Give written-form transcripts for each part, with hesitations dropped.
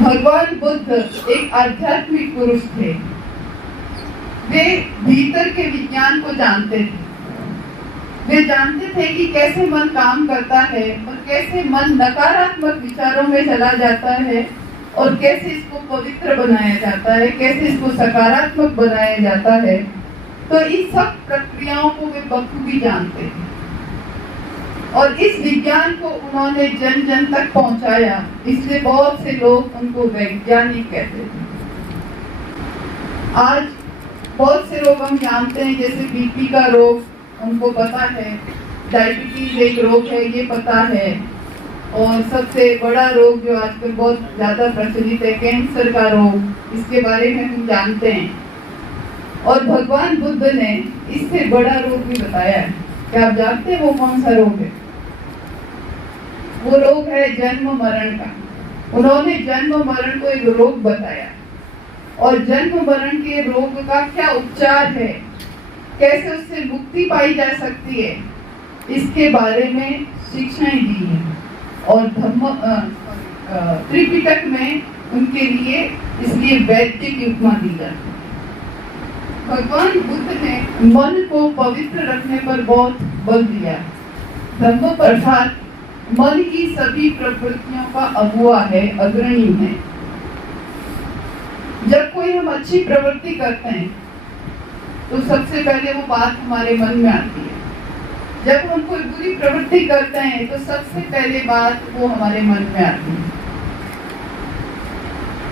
भगवान बुद्ध एक आध्यात्मिक पुरुष थे। वे भीतर के विज्ञान को जानते थे। वे जानते थे कि कैसे मन काम करता है और कैसे मन नकारात्मक विचारों में चला जाता है और कैसे इसको पवित्र बनाया जाता है, कैसे इसको सकारात्मक बनाया जाता है। तो इन सब प्रक्रियाओं को वे बखूबी जानते थे और इस विज्ञान को उन्होंने जन जन तक पहुंचाया। इसलिए बहुत से लोग उनको वैज्ञानिक कहते थे। आज बहुत से रोग हम जानते हैं, जैसे बीपी का रोग उनको पता है, डायबिटीज एक रोग है ये पता है, और सबसे बड़ा रोग जो आजकल बहुत ज्यादा प्रचलित है कैंसर का रोग, इसके बारे में हम जानते हैं। और भगवान बुद्ध ने इससे बड़ा रोग भी बताया है। क्या आप जानते हैं वो कौन सा रोग है? वो रोग है जन्म मरण का। उन्होंने जन्म मरण को एक रोग बताया और जन्म मरण के रोग का क्या उपचार है, कैसे उससे मुक्ति पाई जा सकती है, इसके बारे में शिक्षाएं दी है। और त्रिपिटक में उनके लिए इसलिए वैद्य की उपमा दी जाती है। भगवान बुद्ध ने मन को पवित्र रखने पर बहुत बल दिया। ब्रह्म अर्थात मन की सभी प्रवृत्तियों का अगुआ है, अग्रणी है। जब कोई हम अच्छी प्रवृत्ति करते हैं तो सबसे पहले वो बात हमारे मन में आती है। जब हम कोई बुरी प्रवृत्ति करते हैं तो सबसे पहले बात वो हमारे मन में आती है।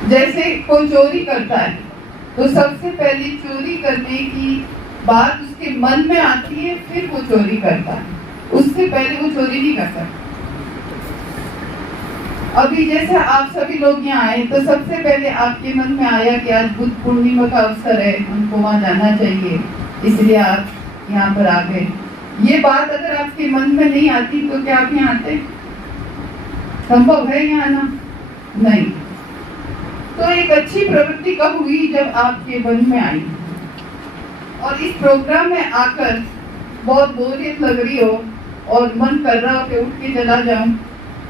जैसे कोई चोरी करता है तो सबसे पहले चोरी करने की बात उसके मन में आती है, फिर वो चोरी करता है। उससे पहले वो चोरी नहीं कर सकता। अभी जैसे आप सभी लोग यहाँ आए तो सबसे पहले आपके मन में आया कि आज बुद्ध पूर्णिमा का अवसर है, हमको वहाँ जाना चाहिए, इसलिए आप यहाँ पर आ गए। ये बात अगर आपके मन में नहीं आती तो क्या आप यहाँ आते? संभव है यहाँ आना? नहीं। तो एक अच्छी प्रवृत्ति कब हुई? जब आपके मन में आई। और इस प्रोग्राम में आकर बहुत बोरियत लग रही हो और मन कर रहा हो कि उठ के चला जाऊं,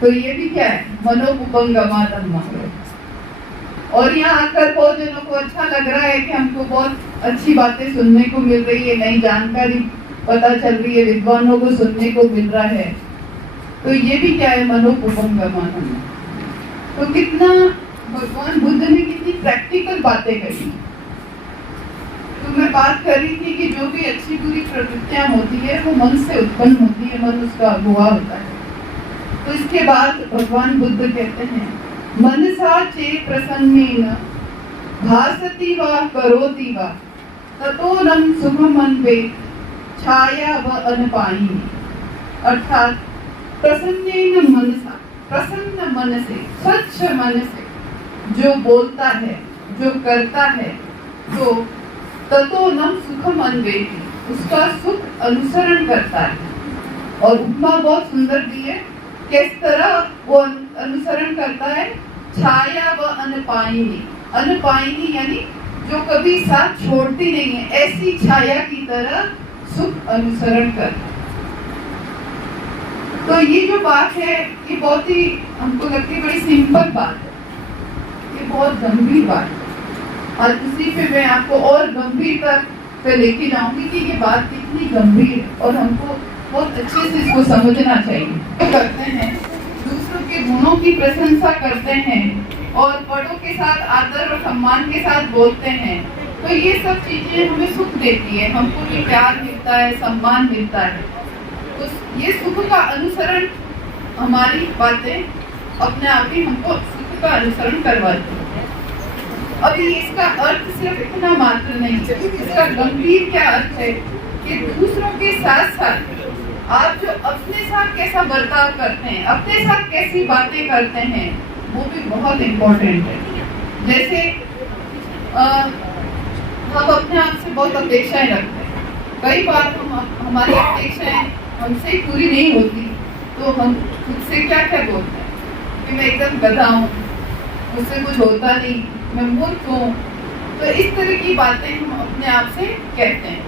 तो ये भी क्या है? मनोपुपंगमादम। और यहाँ आकर बहुत जनों को अच्छा लग रहा है कि हमको बहुत अच्छी बातें सुनने को मिल रही है, नई जानकारी पता चल रही है, विद्वानों को सुनने को मिल रहा है। तो ये भी क्या है? मनोपुपंगमादम। तो कितना भगवान बुद्ध ने कितनी प्रैक्टिकल बातें कही। तो मैं बात कर रही थी कि जो भी अच्छी बुरी प्रवृत्तियां होती है वो मन से उत्पन्न होती है, मन उसका अगुआ होता है। तो इसके बाद भगवान बुद्ध कहते हैं, मनसा चे प्रसन्नेन भासति वा करोति वा ततोरं सुखमन्वेत् छाया व अनपायिनी। अर्थात प्रसन्नेन मनसा, प्रसन्न मन से, स्वच्छ मन से जो बोलता है, जो करता है, तो ततोरं सुखमन्वेति, उसका सुख अनुसरण करता है। और उपमा बहुत सुंदर दी है, किस तरह वो अनुसरण करता है? छाया व अनपायिनी। अनपायिनी यानी जो कभी साथ छोड़ती नहीं है, ऐसी छाया की तरह सुख अनुसरण करता है। तो ये जो बात है ये बहुत ही हमको लगती है बड़ी सिंपल बात है, ये बहुत गंभीर बात है। और इसी पे मैं आपको और गंभीरता से लेके जाऊंगी कि ये बात कितनी गंभीर है और हमको बहुत अच्छे से इसको समझना चाहिए। तो करते हैं, दूसरों के गुणों की प्रशंसा करते हैं और बड़ों के साथ आदर और सम्मान के साथ बोलते हैं, तो ये सब चीजें हमें सुख देती है। हमको भी प्यार मिलता है, सम्मान मिलता है। तो ये सुख का अनुसरण, हमारी बातें अपने आप ही हमको सुख का अनुसरण करवाती है। अभी इसका अर्थ सिर्फ इतना मात्र नहीं है, इसका गंभीर क्या अर्थ है कि दूसरों के साथ साथ आप जो अपने साथ कैसा बर्ताव करते हैं, अपने साथ कैसी बातें करते हैं, वो भी बहुत इम्पोर्टेंट है। जैसे हम अपने आप से बहुत अपेक्षाएं रखते हैं। कई बार हमारी अपेक्षाएं हमसे पूरी नहीं होती तो हम खुद से क्या क्या बोलते हैं कि मैं एकदम गधा हूँ, मुझसे कुछ होता नहीं, मैं मूर्ख हूँ। तो इस तरह की बातें हम अपने आप से कहते हैं।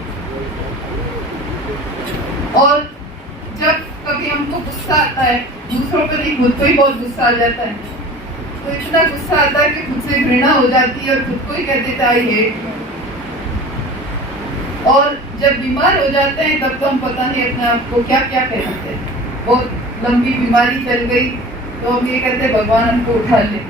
और जब कभी हमको गुस्सा आता है, दूसरों पर नहीं, खुद को ही बहुत गुस्सा आ जाता है, तो इतना गुस्सा आता है कि खुद से घृणा हो जाती है और खुद को ही कह देता है ये। और जब बीमार हो जाते हैं तब तो हम पता नहीं अपने आप को क्या क्या कहते हैं। बहुत लंबी बीमारी चल गई तो हम ये कहते हैं भगवान हमको उठा ले,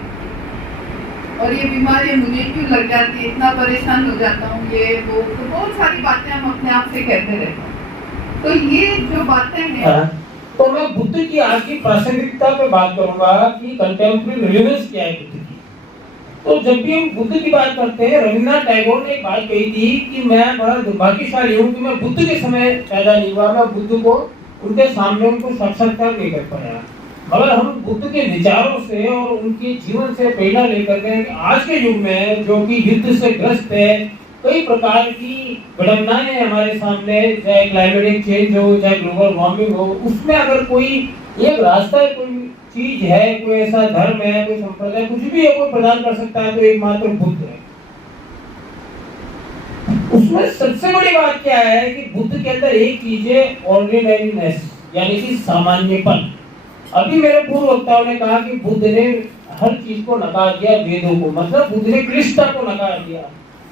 और ये बीमारी मुझे क्यों लग जाती है, इतना परेशान हो जाता हूँ, ये वो, तो बहुत सारी बातें हम अपने आप से कहते रहते हैं। तो ये जो बातें हैं, तो मैं बुद्ध की आज की प्रासंगिकता पे बात करूंगा कि कंटेम्परेरी रिलेवेंस क्या है बुद्ध की। तो जब भी हम बुद्ध की बात करते हैं, रविन्द्रनाथ टैगोर ने एक बात कही थी कि मैं बड़ा दुर्भाग्यशाली हूँ कि मैं बुद्ध के समय पैदा नहीं हुआ, मैं बुद्ध को उनके सामने उनको साक्षात्कार नहीं कर पाया। मगर हम बुद्ध के विचारों से और उनके जीवन से प्रेरणा लेकर के आज के युग में जो कि युद्ध से ग्रस्त है, कई प्रकार की विडंबनाएं हमारे सामने, चाहे क्लाइमेटिक चेंज हो, चाहे ग्लोबल वार्मिंग हो, उसमें अगर कोई एक रास्ता, कोई चीज है, कोई ऐसा धर्म है, कोई संप्रदाय, कुछ भी है, कोई प्रदान कर सकता है तो एकमात्र बुद्ध है। उसमें सबसे बड़ी बात क्या है कि बुद्ध के अंदर एक चीज है, ऑर्डिनरीनेस, यानी कि सामान्यपन। अभी मेरे पूर्व वक्ताओं ने कहा कि बुद्ध ने हर चीज को नकार दिया, वेदों को, मतलब बुद्ध ने क्लिष्टता को नकार दिया।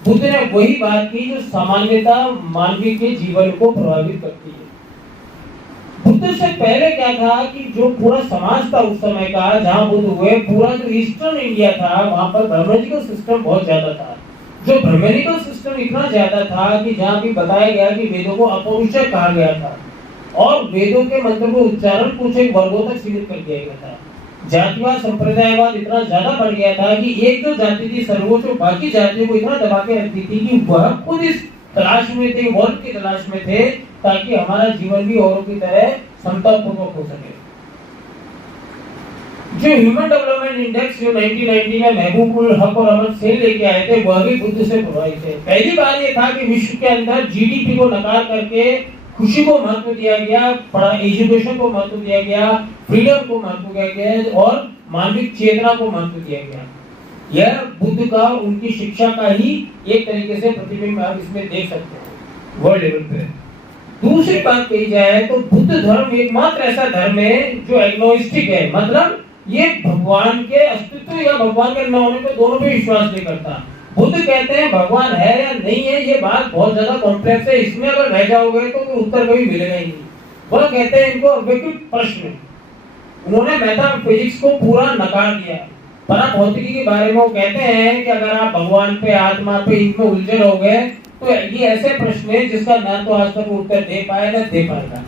बुद्ध ने वही बात की जो सामान्यता मानवीय के जीवन को प्रभावित करती है। बुद्ध से पहले क्या था कि जो पूरा समाज था उस समय का, जहां बुद्ध हुए, पूरा जो ईस्टर्न इंडिया था, वहां पर ब्राह्मणिकल सिस्टम बहुत ज्यादा था। जो ब्राह्मणिकल सिस्टम इतना ज्यादा था कि जहां भी बताया गया कि वेदों को अपौरुषेय कहा गया था और वेदों के मंत्र को उच्चारण कुछ एक वर्गों तक सीमित कर दिया गया था। जातिवाद, संप्रदायवाद इतना ज्यादा बढ़ गया था कि एक जो जाति थी सर्वोच्च, बाकी जातियों को इतना दबा के रखती थी कि वह खुद इस तलाश में थे, वर्ग की तलाश में थे, ताकि हमारा जीवन भी औरों की तरह समतापूर्वक हो सके। जो ह्यूमन डेवलपमेंट इंडेक्स जो 1990 में महबूबुल हक और अमन सेन लेके आए थे, वह भी बुद्ध से प्रभावित है। पहली बार ये था कि विश्व के अंदर जीडीपी को नकार करके खुशी को महत्व दिया गया, पढ़ा एजुकेशन को महत्व दिया गया, फ्रीडम को महत्व दिया गया और मानवीय चेतना को महत्व दिया गया। यह बुद्ध का, उनकी शिक्षा का ही एक तरीके से प्रतिबिंब आप इसमें देख सकते हैं वर्ल्ड लेवल पे। दूसरी बात कही जाए तो बुद्ध धर्म एकमात्र ऐसा धर्म है जो एग्नोस्टिक है, मतलब ये भगवान के अस्तित्व या भगवान के न होने पे दोनों पे विश्वास नहीं करता। बुद्ध कहते हैं भगवान है या नहीं है, ये बात बहुत ज्यादा कॉम्प्लेक्स है, इसमें अगर रह जाओगे तो उत्तर कभी मिलेगा ही नहीं। वह कहते हैं इनको अवैज्ञानिक प्रश्न। उन्होंने मेटाफिजिक्स को पूरा नकार दिया। पराभौतिकी के बारे में वो कहते हैं कि अगर आप भगवान पे, आत्मा पे, इनमें उलझे रहोगे तो ये ऐसे प्रश्न है जिसका ना तो आज तक उत्तर दे पाए ना दे पाएगा।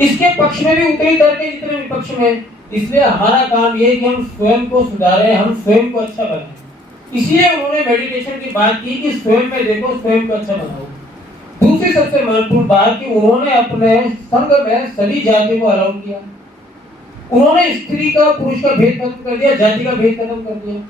इसके पक्ष में भी उतने ही तर्क है जितने विपक्ष में। इसलिए हमारा काम ये है कि हम स्वयं को सुधारें, हम स्वयं को अच्छा बनाएं। इसलिए उन्होंने मेडिटेशन की बात की कि स्वयं में देखो, स्वयं को अच्छा बनाओ। दूसरी सबसे महत्वपूर्ण बात कि उन्होंने अपने संघ में सभी जातियों को अलाउ किया। उन्होंने स्त्री का, पुरुष का भेद खत्म कर दिया, जाति का भेद खत्म कर दिया।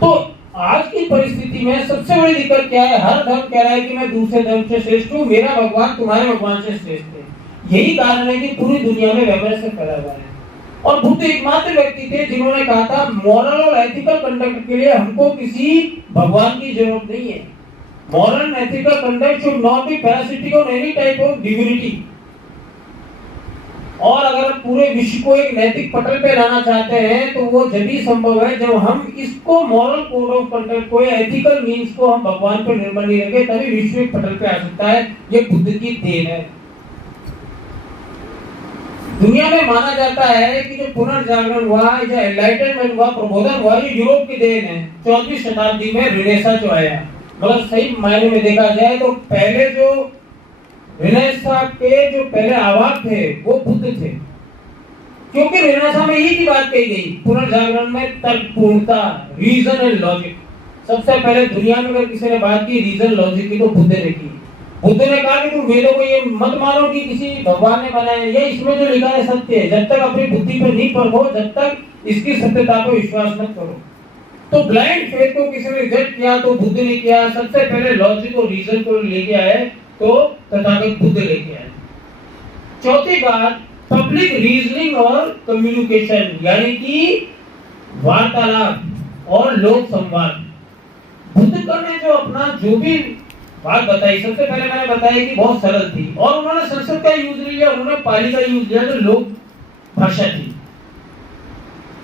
तो आज की परिस्थिति में सबसे बड़ी दिक्कत क्या है? हर धर्म कह रहा है कि मैं दूसरे धर्म से श्रेष्ठ हूँ, मेरा भगवान तुम्हारे भगवान से श्रेष्ठ है। यही कारण है कि पूरी दुनिया में वैमनस्य फैला हुआ है। और बुद्ध एकमात्र व्यक्ति थे जिन्होंने कहा था मॉरल और एथिकल कंडक्ट के लिए हमको किसी भगवान की जरूरत नहीं है। Moral and ethical conduct should not be parasitic on any type of divinity. और अगर पूरे विश्व को एक नैतिक पटल पे लाना चाहते हैं तो वो जब ही संभव है जब हम इसको मॉरल कोड ऑफ कंडक्ट को, एथिकल मीन्स को हम भगवान पर निर्भर नहीं रखें, तभी विश्व एक पटल पे आ सकता है। ये बुद्ध की देन है। दुनिया में माना जाता है कि जो पुनर्जागरण हुआ, जो एनलाइटनमेंट हुआ, प्रबोधन हुआ, ये यूरोप की देन है। 14वीं शताब्दी में रिनेसां जो आया, मतलब सही मायने में देखा जाए तो पहले जो रिनेसां के जो पहले आवाज थे वो बुद्ध थे। क्योंकि रिनेसां में यही की बात कही गई, पुनर्जागरण में तर्कपूर्णता, रीजन एंड लॉजिक। सबसे पहले दुनिया में अगर किसी ने बात की रीजन लॉजिक की तो बुद्ध ने की। बुद्ध ने कहा कि तुम वेदों को ये मत मानो कि किसी भगवान ने बनाया, ये इसमें जो लिखा है सत्य है। जब तक अपनी बुद्धि पर नहीं परखो, जब तक इसकी सत्यता पर विश्वास मत करो। तो ब्लाइंड फेथ को किसी ने रिजेक्ट किया तो बुद्ध ने किया। सबसे पहले लॉजिक और रीजन को लेके आए तो तथागत बुद्ध लेके आए। चौथी बात, पब्लिक रीजनिंग और कम्युनिकेशन, यानी कि वार्तालाप और लोक संवाद। बुद्ध ने जो अपना जो भी बात बताई, सबसे पहले मैंने बताया कि बहुत सरल थी और उन्होंने संस्कृत का यूज लिया, उन्होंने पाली का यूज लिया जो लोक भाषा थी।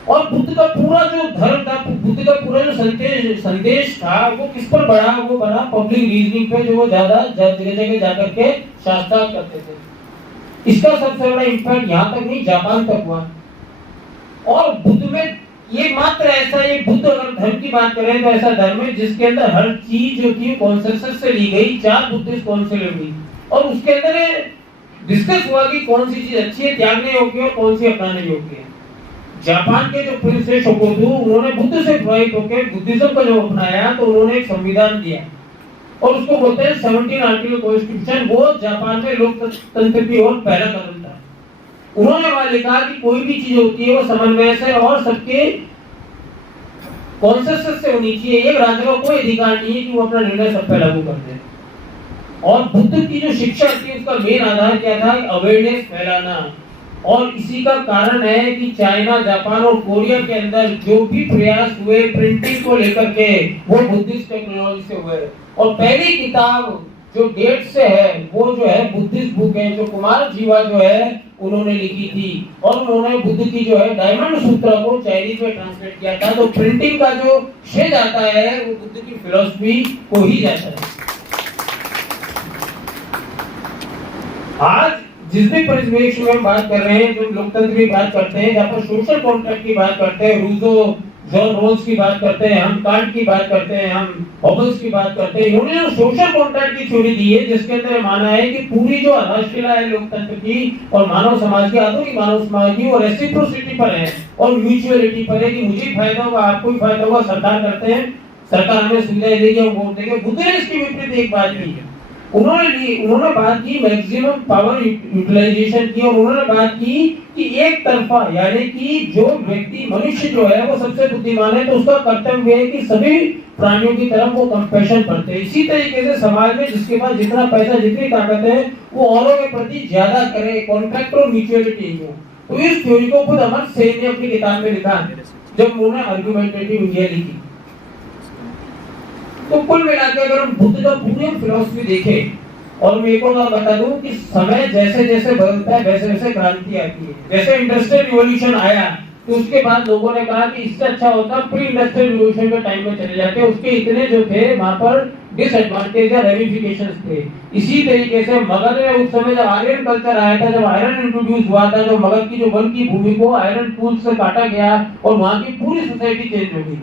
और बुद्ध का पूरा जो धर्म था, बुद्ध का पूरा जो संदेश था, वो किस पर बढ़ा? वो बढ़ा पब्लिक रीजनिंग पे, जो वो ज्यादा जगह जगह जाकर के शास्त्रार्थ करते थे। इसका सबसे बड़ा इम्पैक्ट यहाँ तक नहीं, जापान तक हुआ। और बुद्ध में ये मात्र ऐसा, ये बुद्ध अगर धर्म की बात करें तो ऐसा धर्म है जिसके अंदर हर चीज जो थी कॉन्सेंसस से ली गई। 4 बुद्धिस्ट काउंसिल हुई और उसके अंदर डिस्कस हुआ कि कौन सी चीज अच्छी है, त्यागने योग्य और कौन सी अपनाने योग्य है। जापान के जो प्रिंस थे शोकोदु, उन्होंने बुद्ध से प्रभावित होकर बुद्धिज्म को जो अपनाया तो उन्होंने एक संविधान दिया और उसको बोलते हैं 17 आर्टिकल कॉन्स्टिट्यूशन। वो जापान में लोकतंत्र की ओर पहला कदम था। उन्होंने वहां लिखा कि कोई भी चीज होती है वो समन्वय से और सबके कॉन्सेंसस से होनी चाहिए। एक राजा का कोई अधिकार नहीं है कि वो अपना निर्णय सब पे लागू कर दे। और बुद्ध की जो शिक्षा थी उसका मेन आधार क्या था? अवेयरनेस फैलाना। और इसी का कारण है कि चाइना, जापान और कोरिया के अंदर जो भी प्रयास हुए प्रिंटिंग को लेकर के, वो बुद्धिस्ट टेक्नोलॉजी से हुए। और पहली किताब जो डेट से है वो जो है बुद्धिस्ट बुक है, जो कुमार जीवा जो है उन्होंने लिखी थी। और उन्होंने बुद्ध की जो है डायमंड सूत्र को चाइनीज में ट्रांसलेट किया था। तो प्रिंटिंग का जो श्रेय जाता है वो बुद्ध की फिलॉसफी को ही जाता है। आज जिस भी परिवेश में हम बात कर रहे हैं, जो लोकतंत्र की बात करते हैं, जहाँ पर सोशल कॉन्ट्रैक्ट की बात करते हैं, रूसो, जॉन रोल्स की बात करते हैं, हम कांट की बात करते हैं, हम हॉबल्स की बात करते हैं, इन्होंने जो सोशल कॉन्ट्रैक्ट की थ्योरी दी है जिसके अंदर माना है कि पूरी जो आधारशिला है लोकतंत्र की और मानव समाज की, आधुनिक मानव समाज की, और रेसिप्रोसिटी पर है और म्यूचुअलिटी पर है कि मुझे फायदा होगा, आपको भी फायदा होगा। सरकार करते हैं, सरकार हमें सुविधाएं देगी, हम वोट देंगे। बुद्ध ने इसकी विपरीत एक बात की है। उन्होंने बात की मैक्सिमम पावर यूटिलाइजेशन की, और उन्होंने बात की कि एक तरफा, यानी कि जो व्यक्ति मनुष्य जो है वो सबसे बुद्धिमान है तो उसका कर्तव्य है कि सभी प्राणियों की तरफ वो कंपैशन करते हैं। इसी तरीके से समाज में जिसके पास जितना पैसा, जितनी ताकत है, वो औरों के प्रति ज्यादा करे, कॉन्ट्रैक्ट और म्यूचुअलिटी हो। तो इस थ्योरी को खुद अमर्त्य सेन ने अपनी किताब में लिखा जब उन्होंने आर्गुमेंटेटिव इंडिया लिखी। तो कुल मिलाकर अगर हम बुद्ध का पूरी फिलॉसफी देखें, और मैं एक और बात बता दूं कि समय जैसे जैसे बदलता है वैसे वैसे क्रांति आती है। जैसे इंडस्ट्रियल रिवॉल्यूशन आया तो उसके बाद लोगों ने कहा कि इससे अच्छा होता प्री इंडस्ट्रियल रिवॉल्यूशन के टाइम में चले जाते, उसके इतने जो थे वहां पर डिसएडवांटेज या रेमिफिकेशंस थे। इसी तरीके से मगध में उस समय जब आयरन कल्चर आया था, जब आयरन इंट्रोड्यूस हुआ था, जब मगध की जो वन की भूमि को आयरन टूल से काटा गया और वहां की पूरी सोसाइटी चेंज हो गई।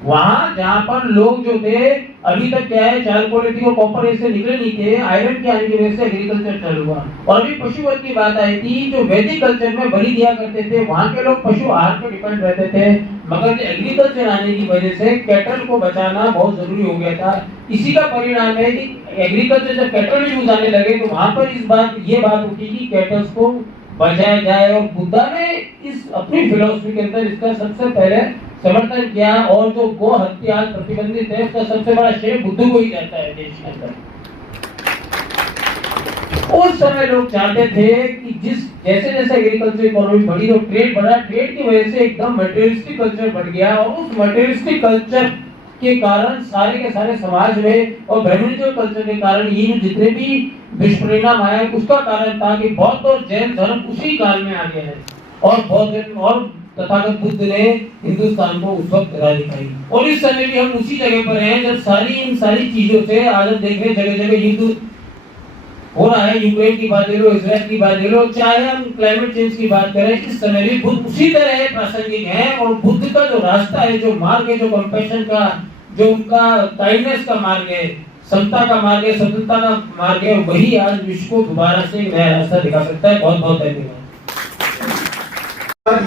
वहां जहां पर लोग जो थे, अभी तक क्या है, चार क्वालिटी और कॉपर ऐसे निकले नहीं थे, आयरन के आने की वजह से एग्रीकल्चर चालू हुआ। और अभी पशुवध की बात आई थी, जो वैदिक कल्चर में बलि दिया करते थे, वहां के लोग पशु आहार पर डिपेंड रहते थे, मगर एग्रीकल्चर आने की वजह से कैटल को बचाना बहुत जरूरी हो गया था। इसी का परिणाम है कि एग्रीकल्चर जब कैटल यूज आने लगे तो वहां पर ये बात उठी कि कैटल्स को बचाया जाए। और बुद्धा ने इस अपनी फिलॉसफी के अंदर इसका सबसे पहले समर्थन किया, और जो गो हत्या प्रतिबंधित है उसका सबसे बड़ा श्रेय बुद्ध को ही जाता है देश के अंदर। उस समय लोग चाहते थे कि जैसे जैसे एग्रीकल्चर इकोनॉमी बढ़ी तो ट्रेड बढ़ा, ट्रेड की वजह से एकदम मटेरियलिस्टिक कल्चर बढ़ गया, और उस मटेरियलिस्टिक कल्चर के कारण सारे के सारे समाज में और ब्राह्मणिक कल्चर के कारण ये जितने भी दुष्परिणाम आए उसका कारण था कि बौद्ध और जैन धर्म उसी काल में आ गया है। और बौद्ध और तथागत बुद्ध ने हिंदुस्तान को उस वक्त राह दिखाई, और इस समय भी हम उसी जगह पर हैं जब इन सारी चीजों से आज हम देख रहे हैं जगह जगह युद्ध हो रहा है। यूक्रेन की बात ले लो, इजराइल की बात ले लो, चाहे हम क्लाइमेट चेंज की बात करें, इस समय भी बुद्ध उसी तरह प्रासंगिक है। और बुद्ध का जो रास्ता है, जो मार्ग है, जो कंपैशन का, जो उनका काइंडनेस का मार्ग है, समता का मार्ग है, स्वतंत्रता का मार्ग है, वही आज विश्व को दोबारा से एक नया रास्ता दिखा सकता है। बहुत बहुत धन्यवाद।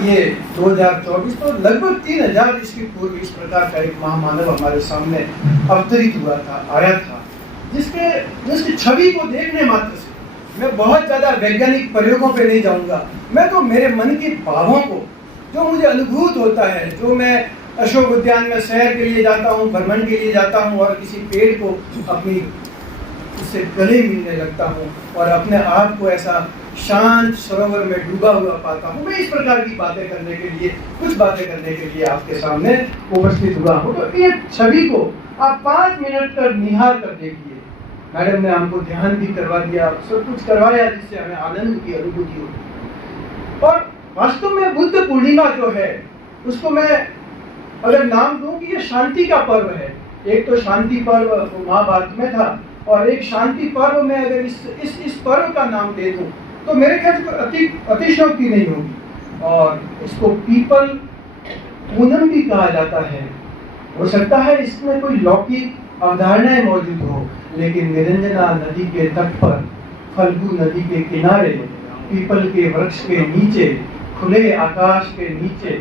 ये 2024 तो लगभग 3000 इसके पूर्व इस प्रकार का एक महामानव हमारे सामने अवतरित हुआ था, आया था, जिसकी छवि को देखने मात्र से मैं बहुत ज़्यादा वैज्ञानिक प्रयोगों पे नहीं जाऊंगा। मैं तो मेरे मन के भावों को, जो मुझे अनुभूत होता है, जो मैं अशोक उद्यान में सैर के लिए जाता हूँ, भ्रमण के लिए जाता हूँ और किसी पेड़ को अपनी उससे गले मिलने लगता हूँ और अपने आप को ऐसा शांत सरोवर में डूबा हुआ पाता हूँ, मैं इस प्रकार की बातें करने के लिए, कुछ बातें करने के लिए आपके सामने उपस्थित हुआ हूँ। तो ये छवि को आप 5 मिनट तक निहार कर देखिए। मैडम ने हमको ध्यान भी करवा दिया, सब कुछ करवाया जिससे हमें आनंद की अनुभूति होती। और वास्तव में बुद्ध पूर्णिमा जो है उसको मैं अगर नाम दूं कि ये शांति का पर्व है। एक तो शांति पर्व महाभारत में था, और एक शांति पर्व में अगर इस पर्व का नाम दे दूं तो मेरे ख्याल से अतिशयोक्ति नहीं होगी। और इसको पीपल पूनम भी कहा जाता है। हो सकता है इसमें कोई लौकिक अवधारणाएं मौजूद हो, लेकिन निरंजना नदी के तट पर, फल्गु नदी के किनारे, पीपल के वृक्ष के नीचे, खुले आकाश के नीचे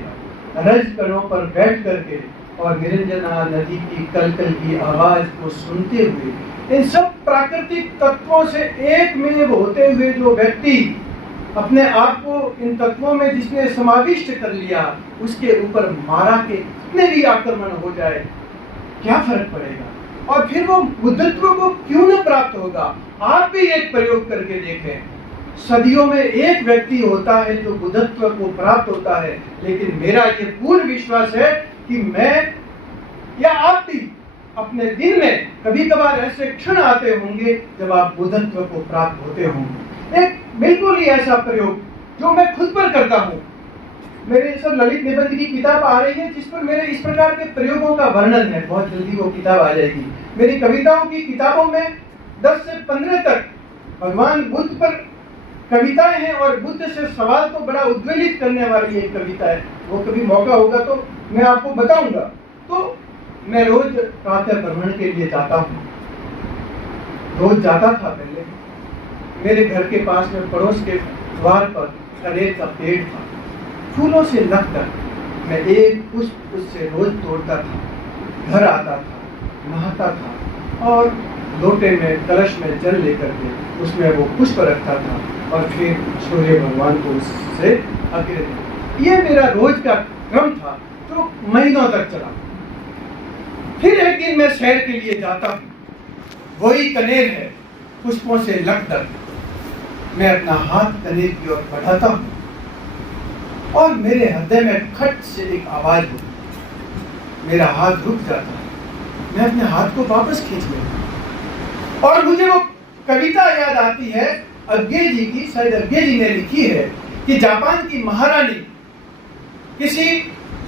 रज कणों पर बैठ करके और निरंजना नदी की कलकल की आवाज को सुनते हुए, इन सब प्राकृतिक तत्वों से एक में होते हुए जो व्यक्ति अपने आप को इन तत्वों में जिसने समाविष्ट कर लिया, उसके ऊपर मारा के कितने भी आक्रमण हो जाए क्या फर्क पड़ेगा। और फिर वो बुद्धत्व को क्यों न प्राप्त होगा। आप भी एक प्रयोग करके देखें। सदियों में एक व्यक्ति होता है जो बुद्धत्व को प्राप्त होता है, लेकिन मेरा ये पूर्ण विश्वास है कि मैं या आप भी अपने दिन में कभी कभार ऐसे क्षण आते होंगे जब आप बुद्धत्व को प्राप्त होते होंगे। एक बिल्कुल ही ऐसा प्रयोग जो मैं खुद पर करता हूँ। मेरे सर ललित निबंध की किताब आ रही है जिस पर मेरे इस प्रकार के प्रयोगों का वर्णन है। बहुत जल्दी वो किताब आ जाएगी। मेरी कविताओं की किताबों में 10 से 15 तक भगवान बुद्ध पर कविताएं हैं, और बुद्ध से सवाल को बड़ा उद्वेलित करने वाली एक कविता है। वो कभी मौका होगा तो मैं आपको बताऊंगा। तो मैं रोज प्रातः भ्रमण के लिए जाता हूँ, रोज जाता था पहले। मेरे घर के पास में पड़ोस के द्वार पर कनेर का पेड़ था। फूलों से लखकर मैं एक पुष्प उससे रोज तोड़ता था, घर आता था, नहाता था और लोटे में कलश में जल लेकर के उसमें वो पुष्प रखता था और फिर सूर्य भगवान को उससे अर्घ्य देता। ये मेरा रोज का क्रम था जो महीनों तक चला। फिर एक दिन मैं सैर के लिए जाता हूँ, वही कनेर है, पुष्पों से लखकर मैं अपना हाथ कनेर की ओर बढ़ाता हूँ और मेरे हृदय में खट से एक आवाज होती। मेरा हाथ रुक जाता है, मैं अपने हाथ को वापस खींच लेता और मुझे वो कविता याद आती है अज्ञे जी की। शायद अज्ञे जी ने लिखी है कि जापान की महारानी किसी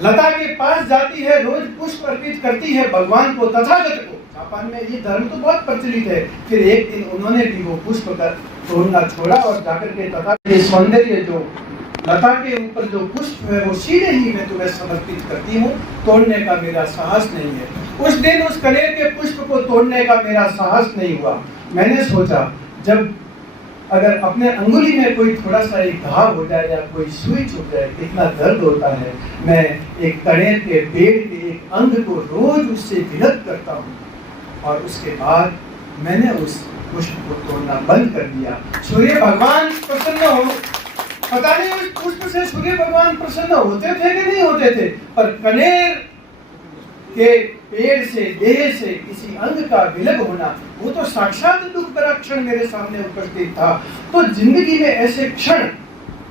लता के पास जाती है, रोज पुष्प अर्पित करती है भगवान को, तथागत को। जापान में ये धर्म तो बहुत प्रचलित है। फिर एक दिन उन्होंने भी वो पुष्प का तोड़ना छोड़ा और जाकर के तथागत सौंदर्य जो लता के ऊपर जो पुष्प है वो सीधे ही मैं तुम्हें समर्पित करती हूँ, तोड़ने का मेरा साहस नहीं है। उस दिन उस कनेर के पुष्प को तोड़ने का मेरा साहस नहीं हुआ। मैंने सोचा जब अगर अपने अंगुली में कोई थोड़ा सा एक घाव हो जाए या कोई सुई चुभ जाए कितना दर्द होता है। मैं एक कनेर के पेड़ के एक अंग को रोज उससे विलग करता हूँ और उसके बाद मैंने उस पुष्प को तोड़ना बंद कर दिया। सूर्य भगवान प्रसन्न हो, पता नहीं उस पुष्प से सूर्य भगवान प्रसन्न होते थे कि नहीं होते थे, पर कनेर के पेड़ से, देह से किसी अंग का विलग होना वो तो साक्षात दुख भरा क्षण मेरे सामने उपस्थित था। तो जिंदगी में ऐसे क्षण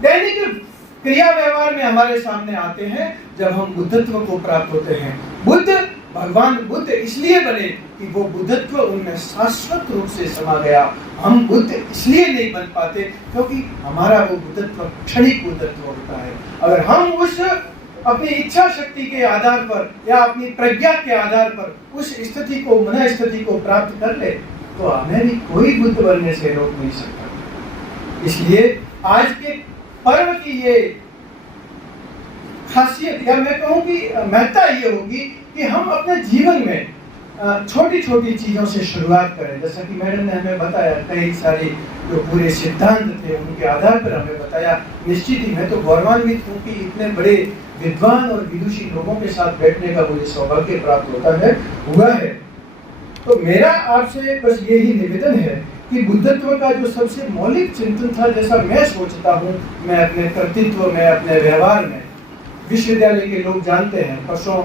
दैनिक क्रिया व्यवहार में हमारे सामने आते हैं जब हम बुद्धत्व को प्राप्त होते हैं। बुद्ध, भगवान बुद्ध इसलिए बने कि वो बुद्धत्व उनमें शाश्वत रूप से समा गया। हम बुद्ध इसलिए नहीं बन पाते क्योंकि हमारा वो बुद्धत्व क्षणिक बुद्धत्व होता है। अगर हम उस अपनी इच्छा शक्ति के आधार पर या अपनी प्रज्ञा के आधार पर उस स्थिति को, मन स्थिति को प्राप्त कर ले तो हमें भी कोई बुद्ध बनने से रोक नहीं सकता। इसलिए आज के पर्व की ये खासियत या मैं कहूँ कि महत्ता ये होगी कि हम अपने जीवन में छोटी छोटी चीजों से शुरुआत करें। जैसा कि मैडम ने हमें बताया, कई सारे जो पूरे सिद्धांत थे उनके आधार पर हमें बताया। निश्चित ही मैं तो गौरवान्वित हूँ कि इतने बड़े विद्वान और विदुषी लोगों के साथ बैठने का मुझे सौभाग्य प्राप्त होता है, हुआ है। तो मेरा आपसे बस यही निवेदन है कि बुद्धत्व का जो सबसे मौलिक चिंतन था, जैसा मैं सोचता हूँ, मैं अपने कर्तृत्व में, अपने व्यवहार में, विश्वविद्यालय के लोग जानते हैं, परसों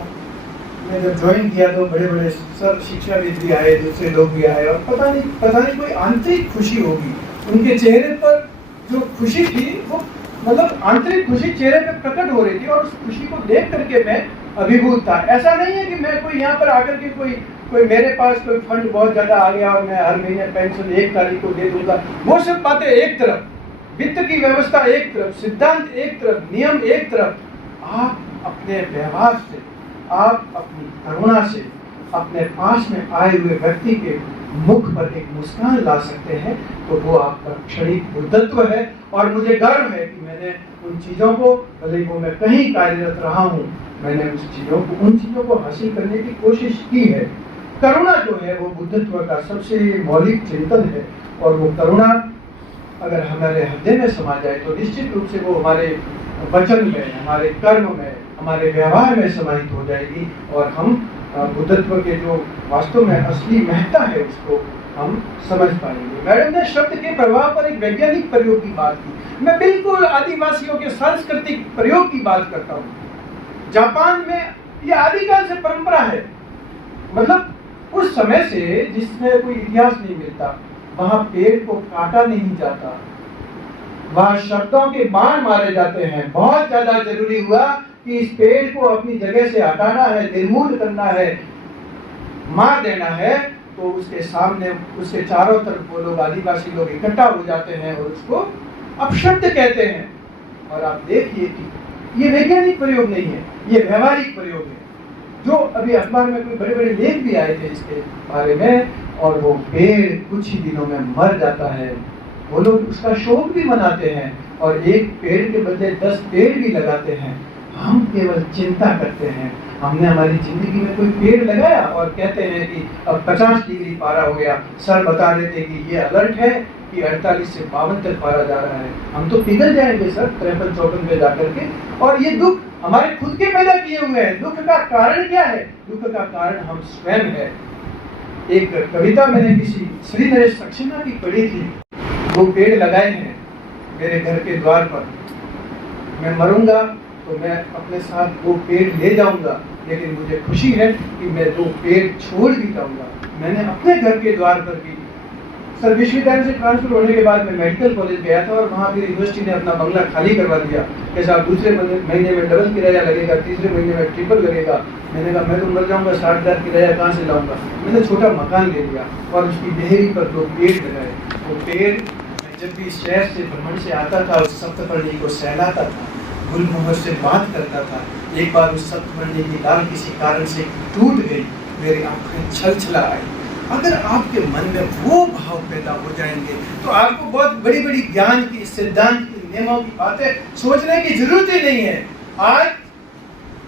मैं जब ज्वाइन किया तो बड़े बड़े सर शिक्षाविद भी आए, दूसरे लोग भी आए और पता नहीं कोई आंतरिक खुशी होगी उनके चेहरे पर। जो खुशी थी वो मतलब आंतरिक खुशी चेहरे पे प्रकट हो रही थी और उस खुशी को देख करके मैं अभिभूत था। ऐसा नहीं है कि मैं कोई यहाँ पर आकर के कोई मेरे पास कोई फंड बहुत ज्यादा आ गया और मैं हर महीने पेंशन 1 तारीख को दे दूंगा। वो सब बातें एक तरफ, वित्त की व्यवस्था एक तरफ, सिद्धांत एक तरफ, नियम एक तरफ, आप अपने व्यवहार से, आप अपनी करुणा से अपने पास में आए हुए व्यक्ति के मुख पर एक मुस्कान ला सकते हैं, तो वो आपका क्षणिक बुद्धत्व है। और मुझे गर्व है कि मैंने उन चीज़ों को, भले वो मैं कहीं कार्यरत रहा हूँ, मैंने उन चीज़ों को हासिल करने की कोशिश की है। करुणा जो है वो बुद्धत्व का सबसे मौलिक चिंतन है, और वो करुणा अगर हमारे हृदय में समा जाए तो निश्चित रूप से वो हमारे वचन में, हमारे कर्म में, हमारे व्यवहार में समाहित हो जाएगी, और हम बुद्धत्व के जो वास्तव में असली महत्ता है उसको हम समझ पाएंगे। मैडम ने शब्द के प्रभाव पर एक वैज्ञानिक प्रयोग की बात की। मैं बिल्कुल आदिवासियों के सांस्कृतिक प्रयोग की बात करता हूँ। जापान में ये आदिकाल से परंपरा है, मतलब उस समय से जिसमें कोई इतिहास नहीं मिलता, वहां पेड़ को काटा नहीं जाता, वहां शब्दों के बाण मारे जाते हैं। बहुत ज्यादा जरूरी हुआ कि इस पेड़ को अपनी जगह से हटाना है, निर्मूल करना है, मार देना है, तो उसके सामने, उसके चारों तरफ वो लोग, आदिवासी लोग इकट्ठा हो जाते हैं और उसको अपशब्द कहते हैं। और आप देखिए कि ये वैज्ञानिक प्रयोग नहीं है, ये व्यवहारिक प्रयोग है। जो अभी अखबार में कोई बड़े बड़े लेख भी आए थे इसके बारे में, और वो पेड़ कुछ ही दिनों में मर जाता है। वो लोग उसका शोक भी मनाते हैं, और एक पेड़ के बदले 10 पेड़ भी लगाते हैं। हम केवल चिंता करते हैं। हमने हमारी जिंदगी में कोई पेड़ लगाया और कहते हैं कि अब 50 डिग्री पारा हो गया, सर बता रहे थे कि ये अलर्ट है कि 48 से 52 तक पारा जा रहा है, हम तो पिघल जाएंगे सर 53-54 पे जाकर के। और ये दुख हमारे खुद के पैदा किए हुए हैं। दुख का कारण क्या है? दुख का कारण हम स्वयं है। एक कविता मैंने किसी श्री नरेश सक्सेना की पढ़ी थी। 2 पेड़ लगाए हैं मेरे घर के द्वार पर, मैं मरूंगा तो मैं अपने साथ 2 पेड़ ले जाऊंगा, लेकिन मुझे खुशी है कि मैं 2 पेड़ छोड़ भी जाऊंगा। मैंने अपने घर के द्वार पर भी, सर विश्वविद्यालय से ट्रांसफर होने के बाद मैं मेडिकल कॉलेज गया था, और वहाँ फिर यूनिवर्सिटी ने अपना बंगला खाली करवा दिया कि साहब दूसरे महीने में डबल किराया लगेगा, तीसरे महीने में ट्रिपल लगेगा। मैंने कहा मैं तो मर जाऊंगा, 60,000 किराया कहाँ से लाऊंगा। मैंने छोटा मकान ले लिया और उसकी देहरी पर 2 पेड़ लगाए। वो पेड़ जब भी शहर से भ्रमण से आता था, उस सप्तपर्णी को सहलाता था, गुलमोहर से बात करता था। एक बार उस सप्तपर्णी की डाल किसी कारण से टूट गई, मेरी आंखें छलछला आई। अगर आपके मन में वो भाव पैदा हो जाएंगे तो आपको बहुत बड़ी बड़ी ज्ञान की, सिद्धांत की, नियमों की बातें सोचने की जरूरत ही नहीं है। आज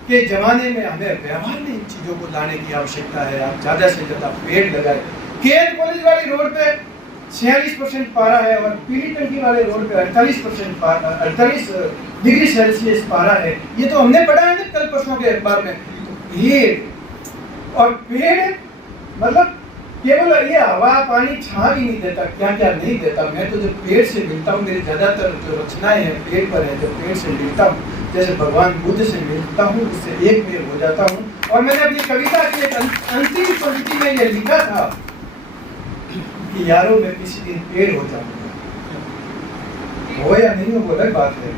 के जमाने में हमें व्यवहार में इन चीजों को लाने की आवश्यकता है। आप ज्यादा से ज्यादा पेड़ लगाए। केएल कॉलेज वाली रोड पे 46% पारा है, और पीली टंकी वाले रोड पे 48 डिग्री सेल्सियस पारा है। ये तो हमने पढ़ा है ना कल परसों के अखबार में। पेड़ और पेड़ मतलब केवल ये हवा पानी छां भी नहीं देता, क्या क्या नहीं देता। मैं तो जब पेड़ से मिलता हूँ, मेरी ज्यादातर जो रचनाएं हैं पेड़ पर है, जब पेड़ से मिलता हूँ, जैसे भगवान बुद्ध से मिलता हूँ, उससे एक पेड़ हो जाता हूँ। और मैंने अपनी कविता की एक अंतिम पंक्ति में ये लिखा था कि यारों मैं किसी दिन पेड़ हो जाऊंगा। हो या नहीं हो वो अलग बात है।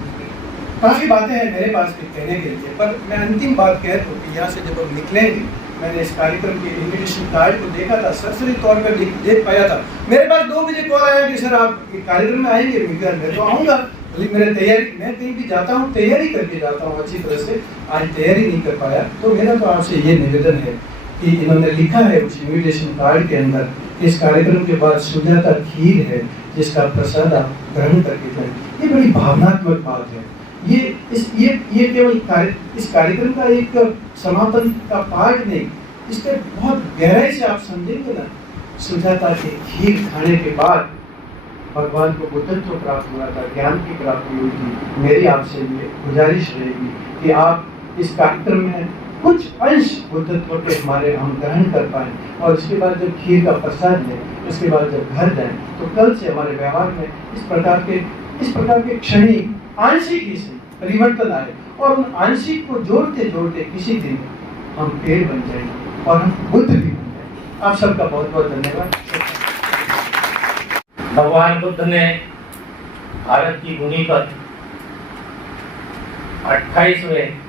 काफी बातें हैं मेरे पास भी कहने के लिए, पर मैं अंतिम बात कह दूं कि यहाँ से जब हम निकलेंगे, मैंने इस कार्यक्रम के इन्विटेशन कार्ड को देखा था, सरसरी तौर पर देख पाया था। मेरे पास 2 बजे कॉल आया कि सर आप कार्यक्रम में आएंगे। मैं तो आऊँगा, मेरे तैयारी, मैं कहीं भी जाता हूँ तैयारी करके जाता हूँ अच्छी तरह से। आज तैयारी नहीं कर पाया, तो मेरा तो आपसे ये निवेदन है कि इन्होंने लिखा है उस इन्विटेशन कार्ड के अंदर, इस कार्यक्रम के बाद सुजाता खीर है जिसका प्रसाद आप ग्रहण करके जाएं। ये बड़ी भावनात्मक बात है। ये केवल इस कार्यक्रम का एक समापन का पार्ट नहीं, इसके बहुत गहराई से आप समझेंगे ना। सुजाता के खीर खाने के बाद भगवान को बुद्धत्व प्राप्त हुआ था, ज्ञान की प्राप्ति हुई थी। मेरी आपसे ये गुजारिश रहेगी कि आप इस कार्यक्रम में कुछ अंश बुद्धत्व के हमारे हम ग्रहण कर पाएं, और इसके बाद जब खीर का प्रसाद लें, उसके बाद जब घर जाएं, तो कल से हमारे व्यवहार में इस प्रकार के क्षणिक आंशिक ही से परिवर्तन आए, और उन आंशिक को जोड़ते जोड़ते किसी दिन हम पेड़ बन जाएंगे और हम बुद्ध भी बन जाएंगे। आप सबका बहुत बहुत धन्यवाद। भगवान बुद्ध ने भारत की भूमि पर 28वें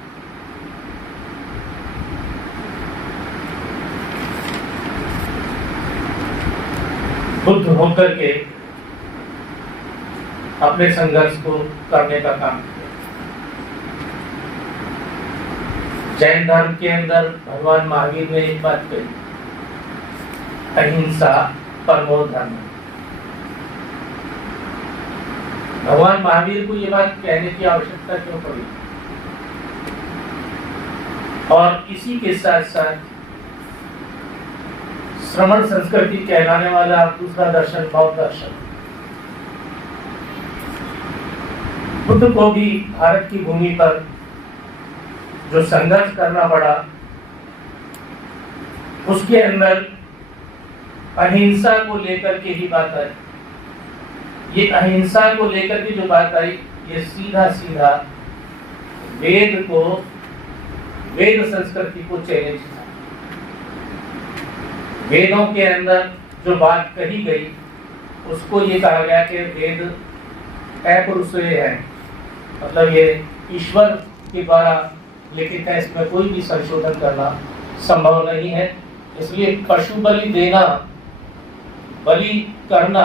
बुद्ध होकर के अपने संघर्ष को करने का काम किया। जैन धर्म के अंदर भगवान महावीर ने एक बात कही, अहिंसा परमो धर्म। भगवान महावीर को ये बात कहने की आवश्यकता क्यों पड़ी? और इसी के साथ साथ श्रमण संस्कृति कहलाने वाला दूसरा दर्शन बौद्ध दर्शन, बुद्ध को भी भारत की भूमि पर जो संघर्ष करना पड़ा, उसके अंदर अहिंसा को लेकर के ही बात आई। ये अहिंसा को लेकर के जो बात आई, ये सीधा सीधा वेद को, वेद संस्कृति को चैलेंज था। वेदों के अंदर जो बात कही गई, उसको ये कहा गया कि वेद अपरुषेय है, मतलब ये ईश्वर के द्वारा लिखित है, इसमें कोई भी संशोधन करना संभव नहीं है। इसलिए पशु बलि देना, बलि करना,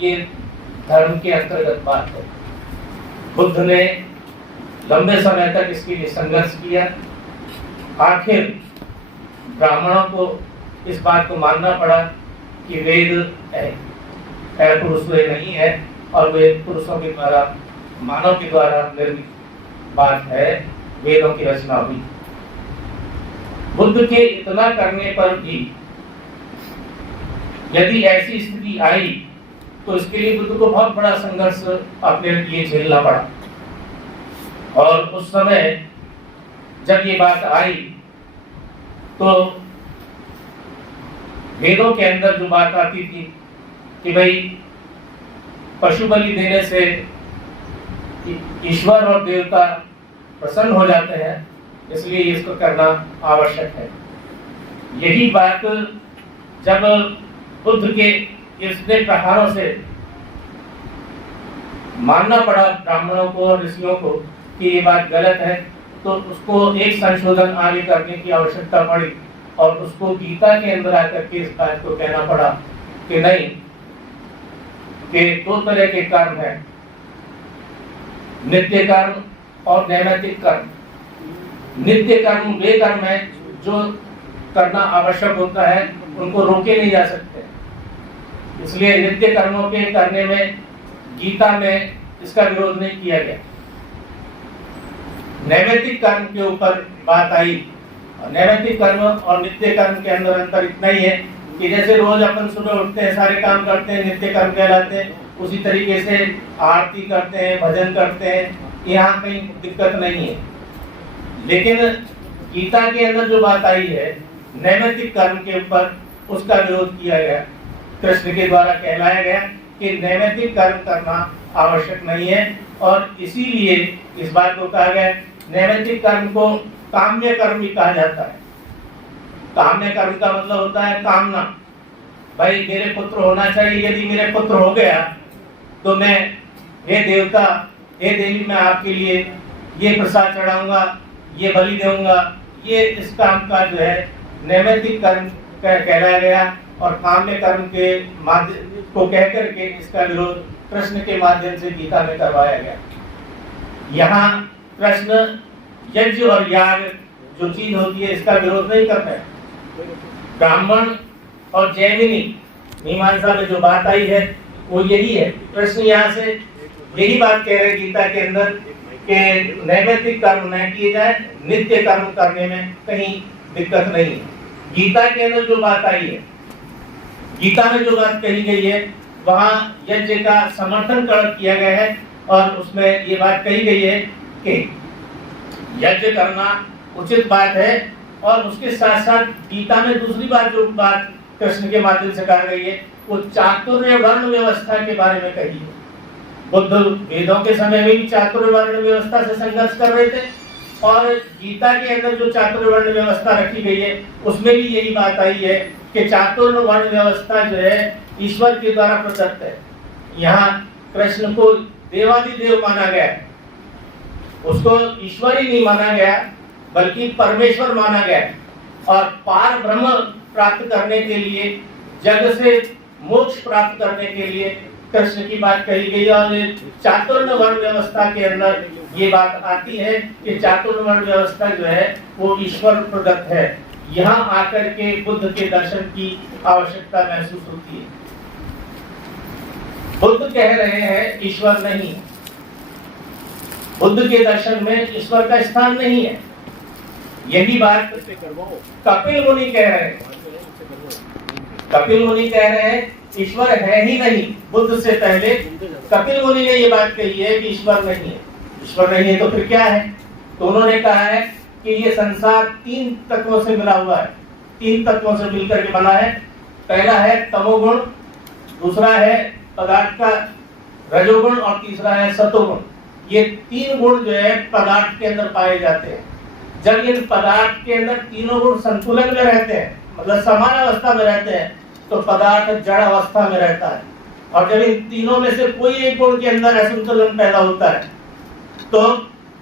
ये धर्म के अंतर्गत बात है। बुद्ध ने लंबे समय तक इसके लिए संघर्ष किया। आखिर ब्राह्मणों को इस बात को मानना पड़ा कि वेद पुरुषों नहीं है और वेद पुरुषों के द्वारा, मानव के द्वारा निर्मित बात है, वेदों की रचना हुई। बुद्ध के इतना करने पर भी यदि ऐसी स्थिति आई तो इसके लिए बुद्ध को बहुत बड़ा संघर्ष अपने लिए झेलना पड़ा। और उस समय जब ये बात आई तो वेदों के अंदर जो बात आती थी कि भाई पशु बलि देने से ईश्वर और देवता प्रसन्न हो जाते हैं, इसलिए इसको करना आवश्यक है। यही बात जब बुद्ध के इसने प्रहारों से मानना पड़ा ब्राह्मणों को और ऋषियों को कि ये बात गलत है, तो उसको एक संशोधन आगे करने की आवश्यकता पड़ी और उसको गीता के अंदर आकर के इस बात को कहना पड़ा कि नहीं, कि दो तरह के कर्म हैं, नित्य कर्म और नैमित्तिक कर्म। नित्य कर्म वे कर्म है जो करना आवश्यक होता है, उनको रोके नहीं जा सकते। इसलिए नित्य कर्मों के करने में गीता में इसका विरोध नहीं किया गया। नैमित्तिक कर्म के ऊपर बात आई। नैमित्तिक कर्म और नित्य कर्म के अंदर अंतर इतना ही है कि जैसे रोज अपन सुबह उठते हैं, सारे काम करते हैं, नित्य कर्म कहलाते हैं, उसी तरीके से आरती करते हैं, भजन करते हैं, यहाँ कहीं दिक्कत नहीं है। लेकिन गीता के अंदर जो बात आई है नैमित्तिक कर्म के ऊपर, उसका विरोध किया गया। कृष्ण के द्वारा कहलाया गया कि नैमित्तिक कर्म करना आवश्यक नहीं है और इसीलिए इस बात को कहा गया, नैमित्तिक कर्म को काम्य कर्म भी कहा जाता है। काम्य कर्म का मतलब होता है कामना, भाई मेरे पुत्र होना चाहिए, यदि मेरे पुत्र हो गया तो मैं, हे देवता, हे देवी, मैं आपके लिए ये प्रसाद चढ़ाऊंगा, ये बलि दूंगा। ये इस काम का जो है नैमित्तिक कर्म कहलाया गया और काम्य कर्म के माध्यम को कह करके इसका विरोध कृष्ण के माध्यम से गीता में करवाया गया। यहाँ कृष्ण यज्ञ और याग जो चीज होती है इसका विरोध नहीं कर रहे। ब्राह्मण और जैमिनी मीमांसा में जो बात आई है वो यही है। कृष्ण यहाँ से यही बात कह रहे गीता के अंदर कि नैमित्तिक कर्म न किए जाए, नित्य कर्म करने में कहीं दिक्कत नहीं है। गीता के अंदर जो बात आई है, गीता में जो बात कही गई है, वहाँ यज्ञ का समर्थन किया गया है और उसमें ये बात कही गई है कि यज्ञ करना उचित बात है। और उसके साथ साथ गीता में दूसरी बात जो बात कृष्ण के माध्यम से कहा गई है वो चातुर्य वर्ण व्यवस्था के बारे में कही है। बुद्ध वेदों के समय में भी चातुर्य वर्ण व्यवस्था से संघर्ष कर रहे थे और गीता के अंदर जो चातुर्य वर्ण व्यवस्था रखी गई है उसमें भी यही बात आई है कि चातुर्य वर्ण व्यवस्था जो है ईश्वर के द्वारा प्रदत्त है। यहाँ कृष्ण को देवादिदेव माना गया, उसको ईश्वर ही नहीं माना गया बल्कि परमेश्वर माना गया। और पार ब्रह्म प्राप्त करने के लिए, जग से मोक्ष प्राप्त करने के लिए कृष्ण की बात कही गई। और चातुर्य वर्ण व्यवस्था के अंदर ये बात आती है कि चातुर्वर्ण व्यवस्था जो है वो ईश्वर प्रदत्त है। यहाँ आकर के बुद्ध के दर्शन की आवश्यकता महसूस होती है। बुद्ध कह रहे हैं ईश्वर नहीं, बुद्ध के दर्शन में ईश्वर का स्थान नहीं है। यही बात कपिल मुनि कह रहे हैं। कपिल मुनि कह रहे हैं ईश्वर है ही नहीं। बुद्ध से पहले कपिल मुनि ने ये बात कही है कि ईश्वर नहीं है। ईश्वर नहीं है तो फिर क्या है? तो उन्होंने कहा है कि ये संसार 3 तत्वों से मिला हुआ है, 3 तत्वों से मिलकर के बना है। पहला है तमोगुण, दूसरा है पदार्थ का रजोगुण और तीसरा है सतोगुण। ये 3 गुण जो है पदार्थ के अंदर पाए जाते हैं। जब इन पदार्थ के अंदर तीनों गुण संतुलन में रहते हैं, मतलब समान अवस्था में रहते हैं, तो पदार्थ जड़ अवस्था में रहता है। और जब इन तीनों में से कोई एक गुण के अंदर असंतुलन पैदा होता है तो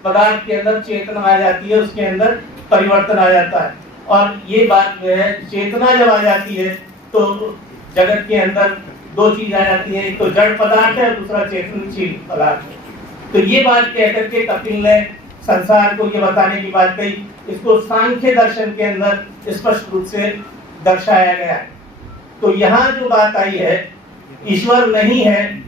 पदार्थ के अंदर चेतना आ जाती है, उसके अंदर परिवर्तन आ जाता है। और ये बात जो है चेतना जब आ जाती है तो जगत के अंदर 2 चीज आ जाती है, एक तो जड़ पदार्थ है, दूसरा चेतनशील पदार्थ है। तो ये बात कहकर के कपिल ने संसार को ये बताने की बात कही। इसको सांख्य दर्शन के अंदर स्पष्ट रूप से दर्शाया गया है। तो यहाँ जो बात आई है ईश्वर नहीं है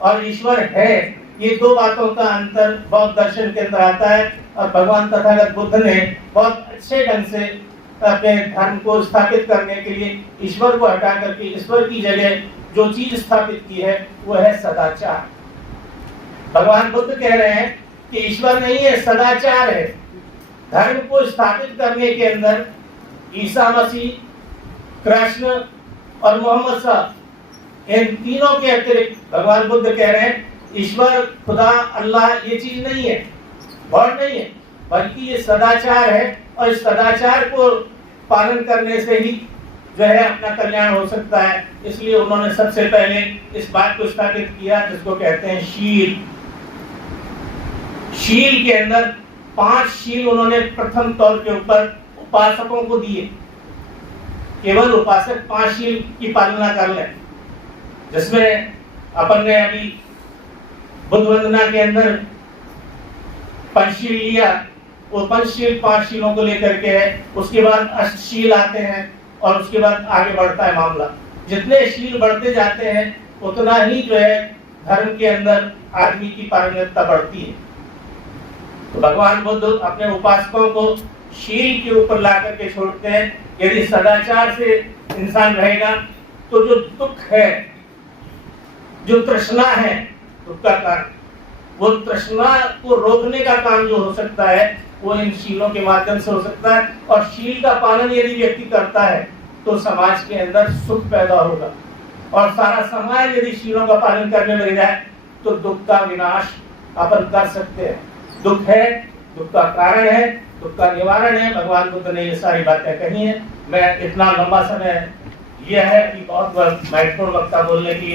और ईश्वर है, ये 2 बातों का अंतर बौद्ध दर्शन के अंदर आता है। और भगवान तथागत बुद्ध ने बहुत अच्छे ढंग से अपने धर्म को स्थापित करने के लिए ईश्वर को हटा करके ईश्वर की जगह जो चीज स्थापित की है वो है सदाचार। भगवान बुद्ध कह रहे हैं कि ईश्वर नहीं है, सदाचार है। धर्म को स्थापित करने के अंदर ईसा मसीह, कृष्ण और मोहम्मद साहब, इन तीनों के अतिरिक्त भगवान बुद्ध कह रहे हैं ईश्वर, खुदा, अल्लाह ये चीज नहीं है, गॉड नहीं है, बल्कि ये सदाचार है। और इस सदाचार को पालन करने से ही जो है अपना कल्याण हो सकता है। इसलिए उन्होंने सबसे पहले इस बात को स्थापित किया जिसको कहते हैं शील। शील के अंदर 5 शील उन्होंने प्रथम तौर के ऊपर उपासकों को दिए। केवल उपासक 5 शील की पालना कर लें, जिसमें अपन ने अभी बुद्ध वंदना के अंदर पंचशील लिया। वो पंचशील 5 शीलों को लेकर के है। उसके बाद अष्टशील आते हैं और उसके बाद आगे बढ़ता है मामला। जितने शील बढ़ते जाते हैं उतना ही जो है धर्म के अंदर आदमी की पारंगतता बढ़ती है। तो भगवान बुद्ध अपने उपासकों को शील के ऊपर ला करके छोड़ते हैं। यदि सदाचार से इंसान रहेगा तो जो दुख है, जो तृष्णा है, दुख का कारण, वो तृष्णा को रोकने का काम जो हो सकता है वो इन शीलों के माध्यम से हो सकता है। और शील का पालन यदि व्यक्ति करता है तो समाज के अंदर सुख पैदा होगा। और सारा समाज यदि शीलों का पालन करने लग जाए तो दुख का विनाश अपन कर सकते हैं। दुख है, दुख का कारण है, दुख का निवारण है। भगवान बुद्ध ने ये सारी बातें कही हैं। मैं इतना लंबा समय यह है कि बहुत महत्वपूर्ण वक्ता बोलने की